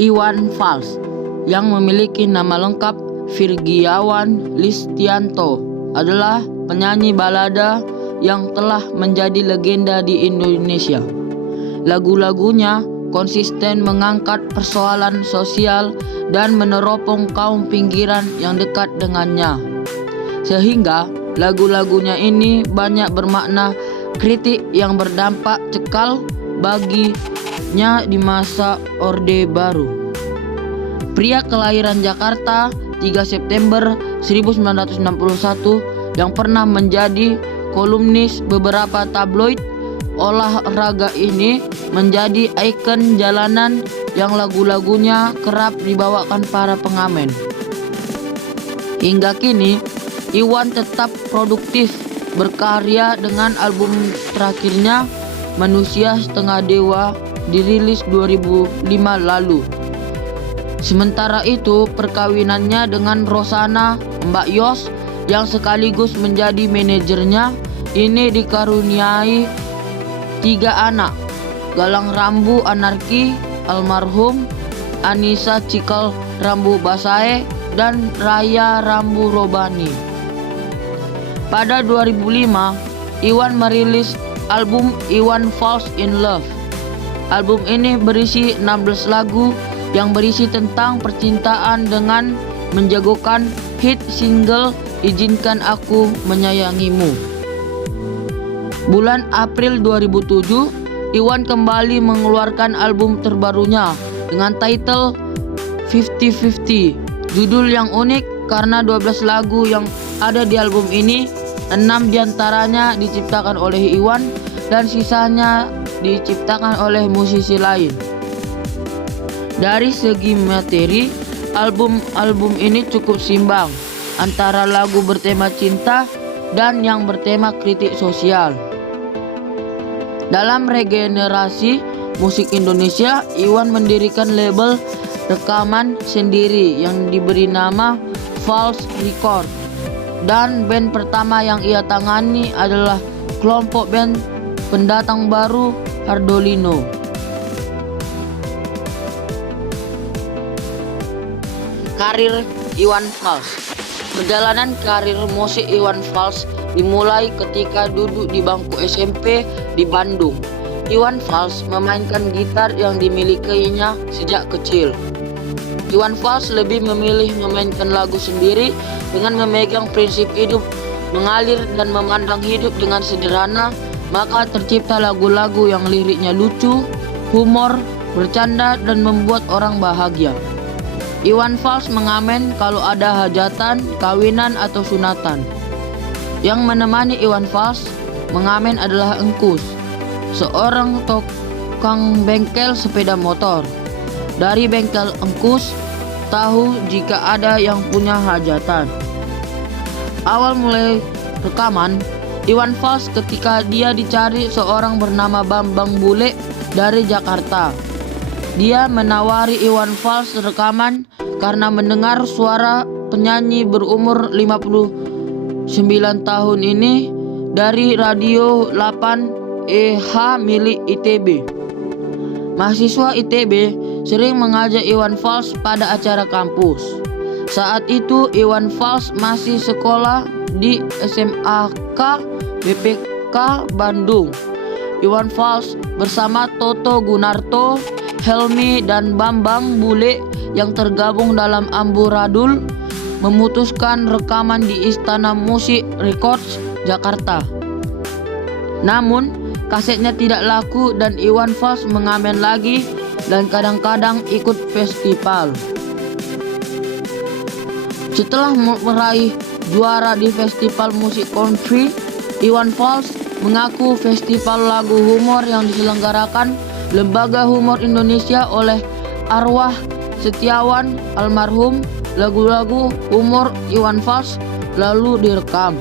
Iwan Fals yang memiliki nama lengkap Virgiawan Listianto adalah penyanyi balada yang telah menjadi legenda di Indonesia. Lagu-lagunya konsisten mengangkat persoalan sosial dan meneropong kaum pinggiran yang dekat dengannya. Sehingga lagu-lagunya ini banyak bermakna kritik yang berdampak cekal baginya di masa Orde Baru. Pria kelahiran Jakarta 3 September 1961 yang pernah menjadi kolumnis beberapa tabloid olahraga ini menjadi ikon jalanan yang lagu-lagunya kerap dibawakan para pengamen. Hingga kini, Iwan tetap produktif berkarya dengan album terakhirnya Manusia Setengah Dewa dirilis 2005 lalu. Sementara itu, perkawinannya dengan Rosana Mbak Yos yang sekaligus menjadi manajernya ini dikaruniai 3 anak, Galang Rambu Anarki almarhum, Anissa Cikal Rambu Basae, dan Raya Rambu Robani. Pada 2005, Iwan merilis album Iwan Fals in Love. Album ini berisi 16 lagu yang berisi tentang percintaan dengan menjagokan hit single Izinkan Aku Menyayangimu. Bulan April 2007, Iwan kembali mengeluarkan album terbarunya dengan title 50-50. Judul yang unik karena 12 lagu yang ada di album ini, 6 diantaranya diciptakan oleh Iwan dan sisanya diciptakan oleh musisi lain. Dari segi materi, album ini cukup seimbang antara lagu bertema cinta dan yang bertema kritik sosial. Dalam regenerasi musik Indonesia, Iwan mendirikan label rekaman sendiri yang diberi nama Fals Record. Dan band pertama yang ia tangani adalah kelompok band pendatang baru Hardolino. Karir Iwan Fals. Perjalanan karir musik Iwan Fals dimulai ketika duduk di bangku SMP di Bandung. Iwan Fals memainkan gitar yang dimilikinya sejak kecil. Iwan Fals lebih memilih memainkan lagu sendiri dengan memegang prinsip hidup mengalir dan memandang hidup dengan sederhana, maka tercipta lagu-lagu yang liriknya lucu, humor, bercanda, dan membuat orang bahagia. Iwan Fals mengamen kalau ada hajatan, kawinan, atau sunatan. Yang menemani Iwan Fals mengamen adalah Engkus, seorang tukang bengkel sepeda motor. Dari bengkel Engkus tahu jika ada yang punya hajatan. Awal mulai rekaman Iwan Fals ketika dia dicari seorang bernama Bambang Bule dari Jakarta. Dia menawari Iwan Fals rekaman karena mendengar suara penyanyi berumur 59 tahun ini dari radio 8 EH milik ITB. Mahasiswa ITB sering mengajak Iwan Fals pada acara kampus. Saat itu Iwan Fals masih sekolah di SMAK BPK Bandung. Iwan Fals bersama Toto Gunarto, Helmi, dan Bambang Bule yang tergabung dalam Amburadul memutuskan rekaman di Istana Musik Records Jakarta. Namun kasetnya tidak laku dan Iwan Fals mengamen lagi dan kadang-kadang ikut festival. Setelah meraih juara di festival musik country, Iwan Fals mengaku festival lagu humor yang diselenggarakan Lembaga Humor Indonesia oleh Arwah Setiawan almarhum, lagu-lagu humor Iwan Fals lalu direkam.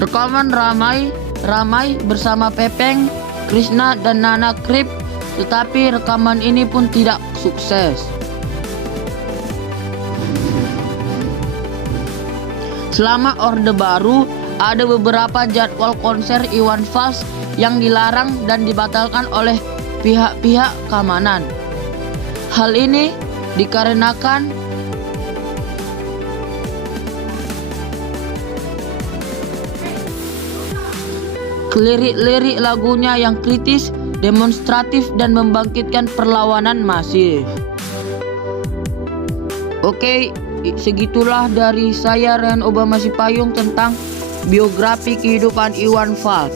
Rekaman ramai bersama Pepeng, Krisna, dan Nana Krip, tetapi rekaman ini pun tidak sukses. Selama Orde Baru, ada beberapa jadwal konser Iwan Fals yang dilarang dan dibatalkan oleh pihak-pihak keamanan. Hal ini dikarenakan lirik-lirik lagunya yang kritis, demonstratif, dan membangkitkan perlawanan masif. Oke, segitulah dari saya Ryan Obama Sipayung tentang biografi kehidupan Iwan Fals.